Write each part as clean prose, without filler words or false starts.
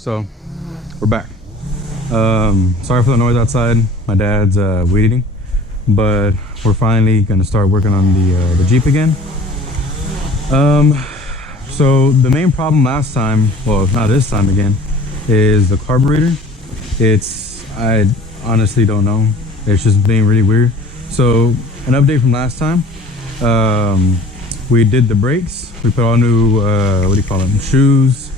So we're back. Sorry for the noise outside. My dad's weed eating, but we're finally gonna start working on the Jeep again. So the main problem last time, well, not this time again, is the carburetor. I honestly don't know. It's just being really weird. So an update from last time. We did the brakes. We put all new, what do you call them, shoes.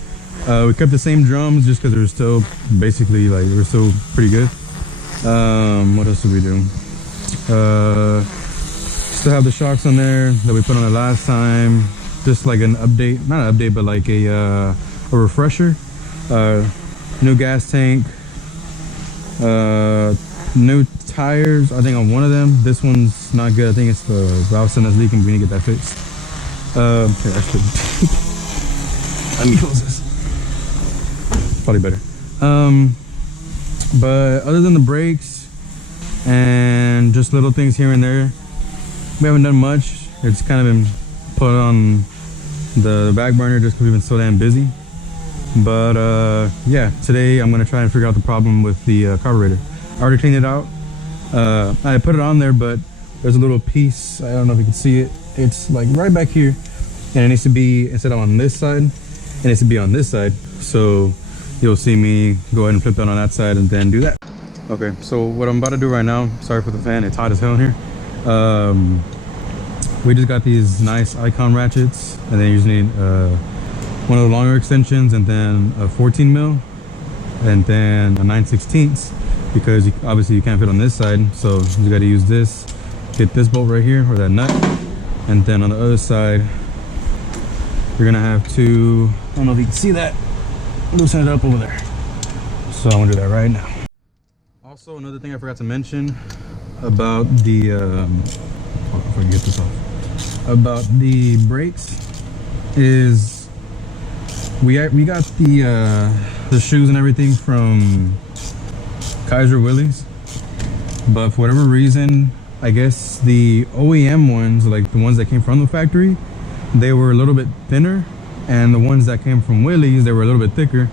We kept the same drums just because they were still basically like, they were still pretty good. What else did we do? Still have the shocks on there that we put on the last time. Just like an update, not an update, but like a refresher. New gas tank. New tires, I think, on one of them. This one's not good. I think it's the valve stem that's leaking. We need to get that fixed. Here, actually, let me close this. Probably better. But other than the brakes and just little things here and there, we haven't done much. It's kind of been put on the back burner just because we've been so damn busy. But yeah, today I'm gonna try and figure out the problem with the carburetor. I already cleaned it out. I put it on there, but there's a little piece, I don't know if you can see it. It's like right back here, and it needs to be, instead of on this side, it needs to be on this side. So you'll see me go ahead and flip that on that side and then do that. Okay, so what I'm about to do right now, sorry for the fan, it's hot as hell in here. We just got these nice icon ratchets, and then you just need one of the longer extensions, and then a 14 mil, and then a 9/16, because obviously you can't fit on this side, so you got to use this, get this bolt right here, or that nut, and then on the other side you're gonna have to, I don't know if you can see that, loosen it up over there. So I'm gonna do that right now. Also, another thing I forgot to mention about the hold on, if I can get this off, about the brakes is we got the shoes and everything from Kaiser Willys, but for whatever reason, I guess the OEM ones, like the ones that came from the factory, they were a little bit thinner, and the ones that came from Willys, they were a little bit thicker.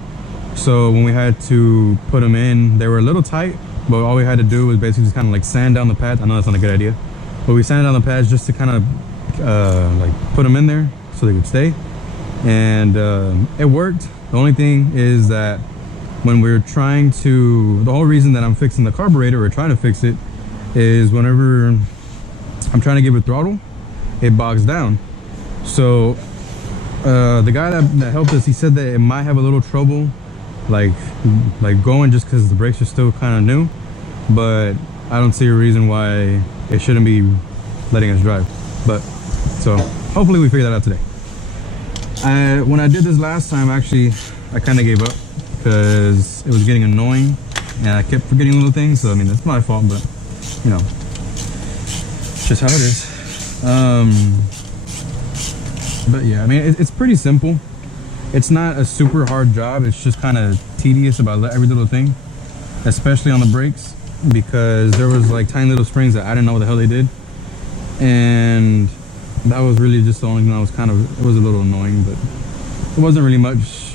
So when we had to put them in, they were a little tight, but all we had to do was basically just kind of like sand down the pads. I know that's not a good idea, but we sanded down the pads just to kind of like put them in there so they could stay, and it worked. The only thing is that when we're trying to, the whole reason that I'm fixing the carburetor, or trying to fix it, is whenever I'm trying to give it throttle, it bogs down. So the guy that helped us, he said that it might have a little trouble like going, just because the brakes are still kind of new, but I don't see a reason why it shouldn't be letting us drive. But so hopefully we figure that out today. When I did this last time, actually I kind of gave up because it was getting annoying and I kept forgetting little things. So I mean, that's my fault, but you know, just how it is. But yeah, I mean, it's pretty simple. It's not a super hard job. It's just kind of tedious about every little thing, especially on the brakes, because there was like tiny little springs that I didn't know what the hell they did, and that was really just the only thing that was kind of, it was a little annoying, but it wasn't really much.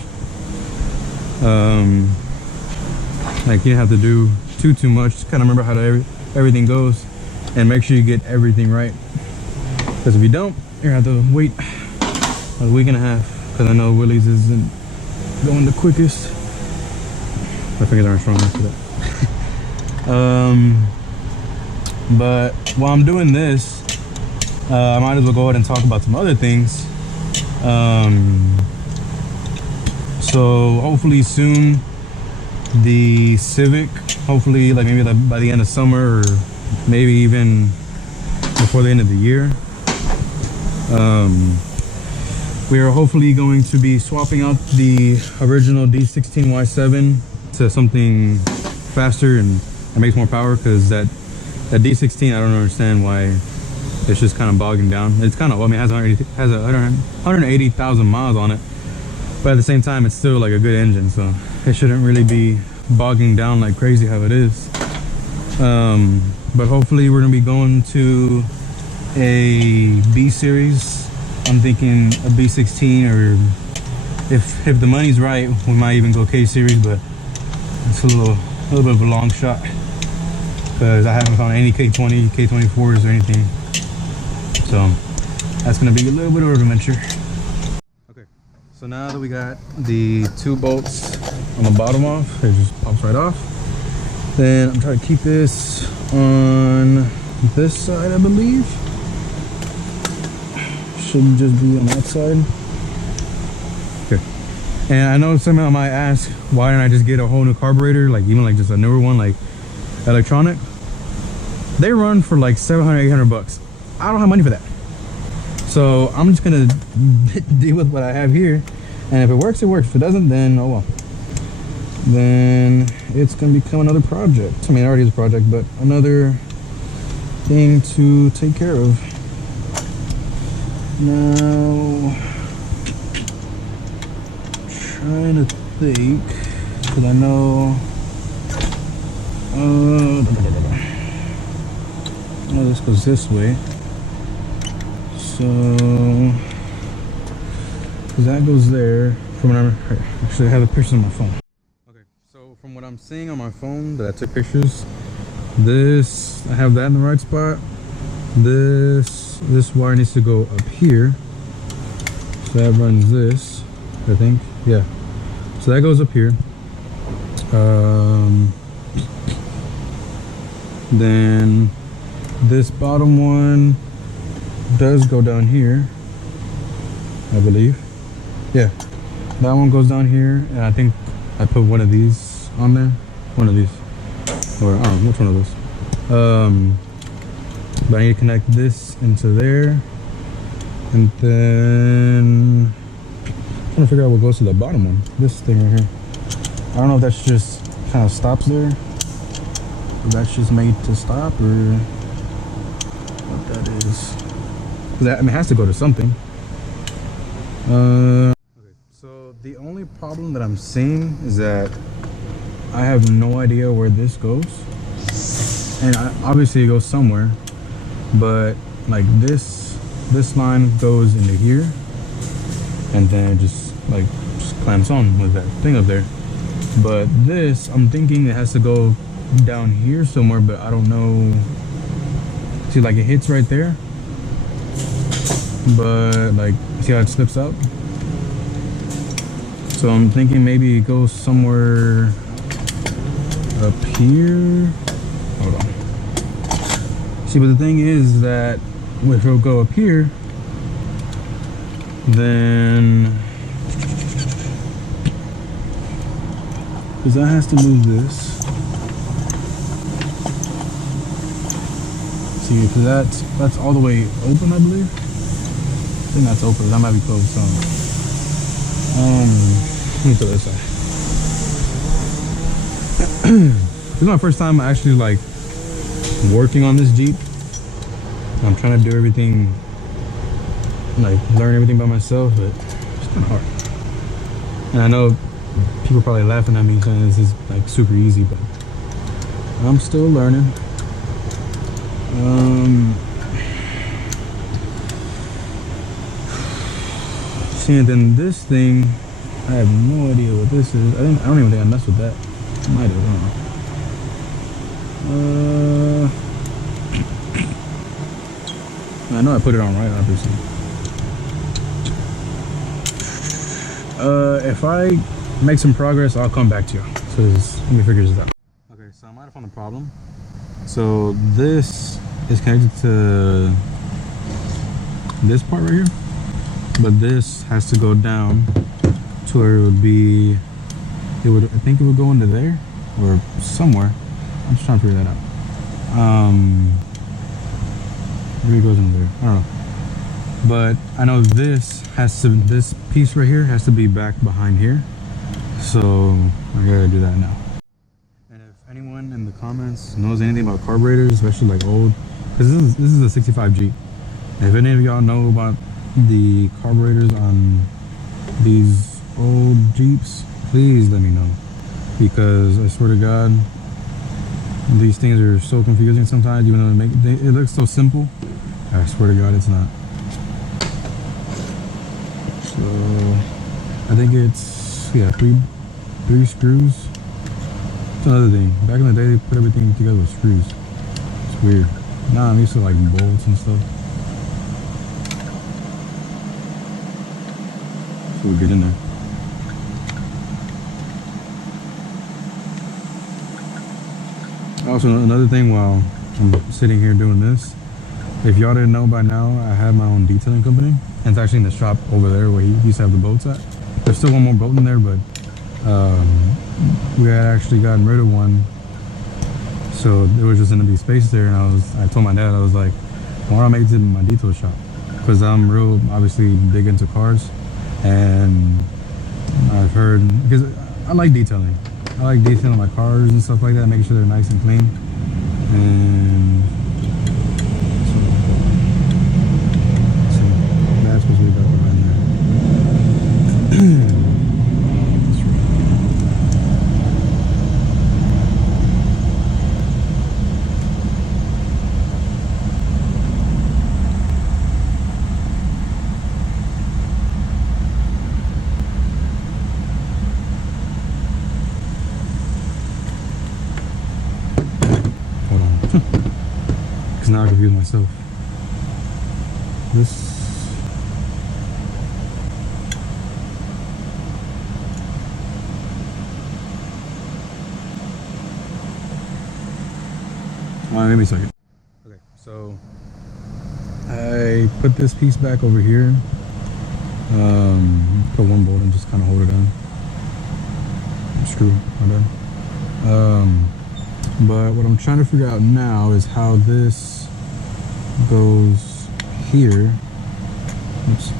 Like, you didn't have to do too much. Just kind of remember how everything goes, and make sure you get everything right, because if you don't, you're gonna have to wait a week and a half, because I know Willys isn't going the quickest. My fingers aren't strong enough for that. But while I'm doing this, I might as well go ahead and talk about some other things. So hopefully soon, the Civic, hopefully like maybe like by the end of summer, or maybe even before the end of the year, we are hopefully going to be swapping out the original D16Y7 to something faster and makes more power, because that D16, I don't understand why it's just kind of bogging down. It's kind of, I mean, it has 180,000 miles on it, but at the same time, it's still like a good engine, so it shouldn't really be bogging down like crazy how it is. But hopefully we're gonna be going to a B series. I'm thinking a B16 or if the money's right, we might even go K series, but it's a little bit of a long shot because I haven't found any K20, K24s or anything. So that's gonna be a little bit of an adventure. Okay, so now that we got the 2 bolts on the bottom off, it just pops right off. Then I'm trying to keep this on this side, I believe. Should just be on that side. Okay. And I know someone might ask, why didn't I just get a whole new carburetor, like even like just a newer one, like electronic? They run for like 700, 800 bucks. I don't have money for that. So I'm just gonna deal with what I have here. And if it works, it works. If it doesn't, then oh well. Then it's gonna become another project. I mean, it already is a project, but another thing to take care of. Now, trying to think, because I know, this goes this way. So, because that goes there. From what I'm actually, I have the pictures on my phone. Okay, so from what I'm seeing on my phone that I took pictures, this, I have that in the right spot. This wire needs to go up here. So that runs this, I think. Yeah. So that goes up here. Then this bottom one does go down here, I believe. Yeah. That one goes down here, and I think I put one of these on there. One of these. Or I don't know, which one of those. But I need to connect this into there, and then I'm trying to figure out what goes to the bottom one. This thing right here. I don't know if that's just kind of stops there, or that's just made to stop, or what that is. That, I mean, it has to go to something. Okay, so the only problem that I'm seeing is that I have no idea where this goes, and obviously it goes somewhere. But like this line goes into here, and then it just clamps on with that thing up there. But this, I'm thinking it has to go down here somewhere, but I don't know. See, like it hits right there, but like, see how it slips out? So I'm thinking maybe it goes somewhere up here. Hold on. See, but the thing is that if it'll go up here, then because that has to move this. See, because that's all the way open, I believe. I think that's open. That might be closed. So, let me put this side. This is my first time actually like working on this Jeep. I'm trying to do everything, like learn everything by myself, but it's kind of hard. And I know people are probably laughing at me saying this is like super easy, but I'm still learning. See, and then this thing, I have no idea what this is. I don't even think I messed with that. I might have, I don't know. I know I put it on right, obviously. If I make some progress, I'll come back to you. So let me figure this out. Okay, so I might have found a problem. So this is connected to this part right here, but this has to go down to where it would be. I think it would go into there or somewhere. I'm just trying to figure that out. Maybe it goes in there. I don't know. But I know this piece right here has to be back behind here. So I gotta do that now. And if anyone in the comments knows anything about carburetors, especially like old, because this is a 65 Jeep. If any of y'all know about the carburetors on these old Jeeps, please let me know. Because I swear to God, these things are so confusing sometimes, even though it looks so simple. I swear to God, it's not. So I think it's, yeah, three screws. That's another thing. Back in the day, they put everything together with screws. It's weird. Now I'm used to like bolts and stuff. So we get in there. Also, another thing while I'm sitting here doing this, if y'all didn't know by now, I have my own detailing company. And it's actually in the shop over there where he used to have the boats at. There's still one more boat in there, but we had actually gotten rid of one. So there was just gonna be space there, and I told my dad, I was like, why don't I make it my detail shop? Because I'm real, obviously, big into cars. And I've heard, because I like detailing. I like detailing my cars and stuff like that, making sure they're nice and clean. And so that's what's really got behind there. Because now I confuse myself. This. Alright, give me a second. Okay, so I put this piece back over here. Put one bolt and just kind of hold it on. Screw, all done. But what I'm trying to figure out now is how this goes here. Oops.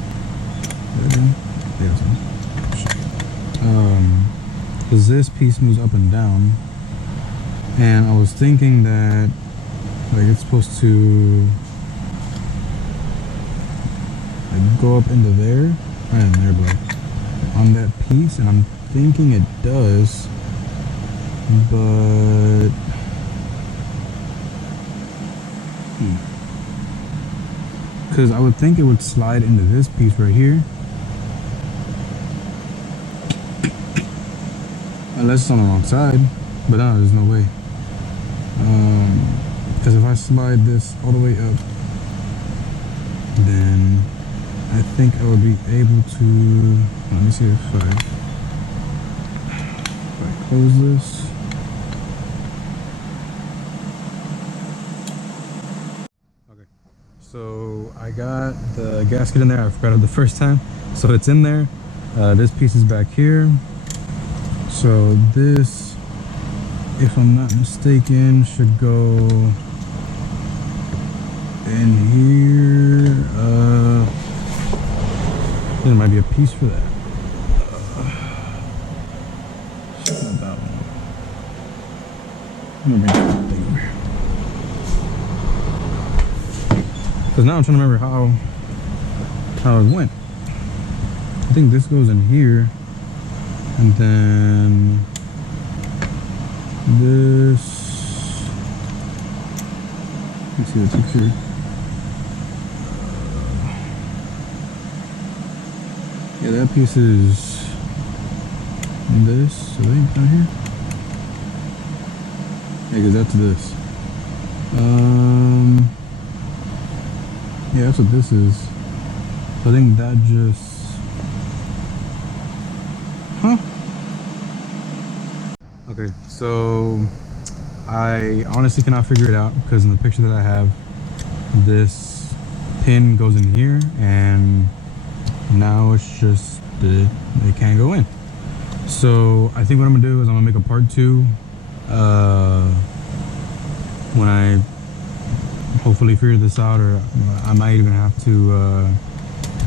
Because this piece moves up and down, and I was thinking that like it's supposed to like go up into there, right in there, but on that piece, and I'm thinking it does, but because I would think it would slide into this piece right here, unless it's on the wrong side, but no, there's no way. Because if I slide this all the way up, then I think I would be able to, let me see if I close this. Okay, so I got the gasket in there. I forgot it the first time, so it's in there. This piece is back here. So this, if I'm not mistaken, should go in here. There might be a piece for that. Not that one. I'm gonna bring that thing over here. Because now I'm trying to remember how it went. I think this goes in here, and then this. Let me see the picture. Yeah, that piece is this. So they down here. Yeah, because that's this. Yeah, that's what this is. So I think that just. Huh? Okay, so I honestly cannot figure it out because in the picture that I have, this pin goes in here, and now it's just it can't go in. So I think what I'm gonna do is I'm gonna make a part 2 when I hopefully figure this out, or I might even have to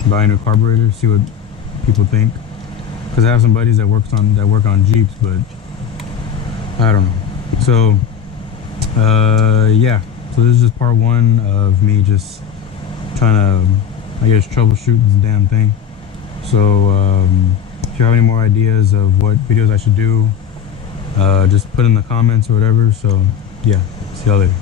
buy a new carburetor, see what people think. Because I have some buddies that work on Jeeps, but I don't know. So yeah, so this is just part 1 of me just trying to, I guess, troubleshoot this damn thing. So if you have any more ideas of what videos I should do, just put in the comments or whatever. So yeah, see y'all later.